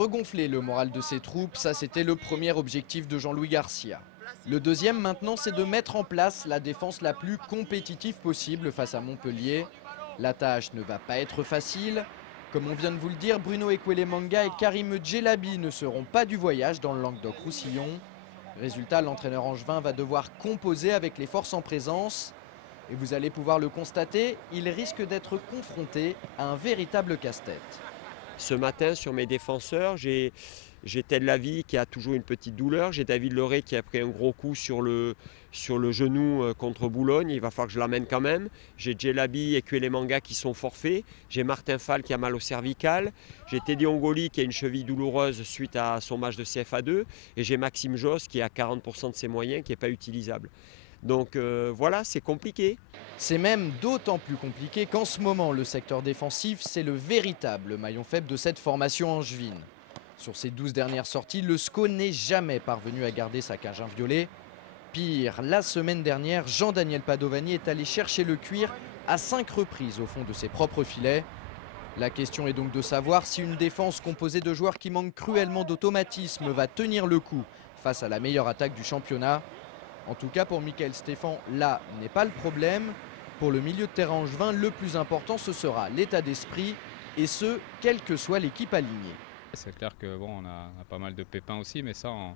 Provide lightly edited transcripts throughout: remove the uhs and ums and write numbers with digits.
regonfler le moral de ses troupes, ça c'était le premier objectif de Jean-Louis Garcia. Le deuxième maintenant, c'est de mettre en place la défense la plus compétitive possible face à Montpellier. La tâche ne va pas être facile. Comme on vient de vous le dire, Bruno Ekwelemanga et Karim Djelabi ne seront pas du voyage dans le Languedoc-Roussillon. Résultat, l'entraîneur angevin va devoir composer avec les forces en présence. Et vous allez pouvoir le constater, il risque d'être confronté à un véritable casse-tête. Ce matin, sur mes défenseurs, j'ai Tel-Lavi qui a toujours une petite douleur. J'ai David Leray qui a pris un gros coup sur le genou contre Boulogne. Il va falloir que je l'amène quand même. J'ai Djelabi et Ekwelemanga qui sont forfaits. J'ai Martin Fall qui a mal au cervical. J'ai Teddy Ongoli qui a une cheville douloureuse suite à son match de CFA2. Et j'ai Maxime Josse qui a 40% de ses moyens qui n'est pas utilisable. Donc voilà, c'est compliqué. C'est même d'autant plus compliqué qu'en ce moment, le secteur défensif, c'est le véritable maillon faible de cette formation angevine. Sur ces 12 dernières sorties, le SCO n'est jamais parvenu à garder sa cage inviolée. Pire, la semaine dernière, Jean-Daniel Padovani est allé chercher le cuir à 5 reprises au fond de ses propres filets. La question est donc de savoir si une défense composée de joueurs qui manquent cruellement d'automatisme va tenir le coup face à la meilleure attaque du championnat. En tout cas, pour Michael Stéphan, là n'est pas le problème. Pour le milieu de terrain angevin, le plus important, ce sera l'état d'esprit, et ce, quelle que soit l'équipe alignée. C'est clair que bon, on a pas mal de pépins aussi, mais ça, on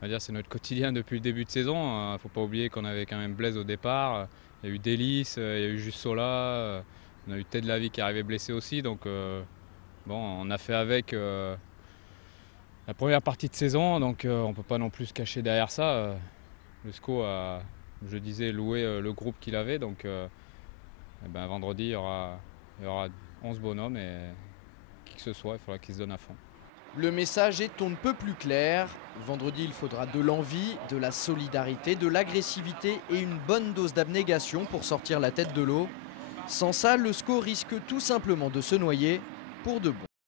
va dire, c'est notre quotidien depuis le début de saison. Il ne faut pas oublier qu'on avait quand même Blaise au départ. Il y a eu Delis, il y a eu juste Sola, on a eu Ted-Lavi qui est arrivé blessé aussi. Donc bon, on a fait avec la première partie de saison, donc on ne peut pas non plus se cacher derrière ça. Le SCO a, je disais, loué le groupe qu'il avait, donc vendredi il y aura 11 bonhommes et qui que ce soit, il faudra qu'ils se donnent à fond. Le message est on ne peut plus clair. Vendredi, il faudra de l'envie, de la solidarité, de l'agressivité et une bonne dose d'abnégation pour sortir la tête de l'eau. Sans ça, le SCO risque tout simplement de se noyer pour de bon.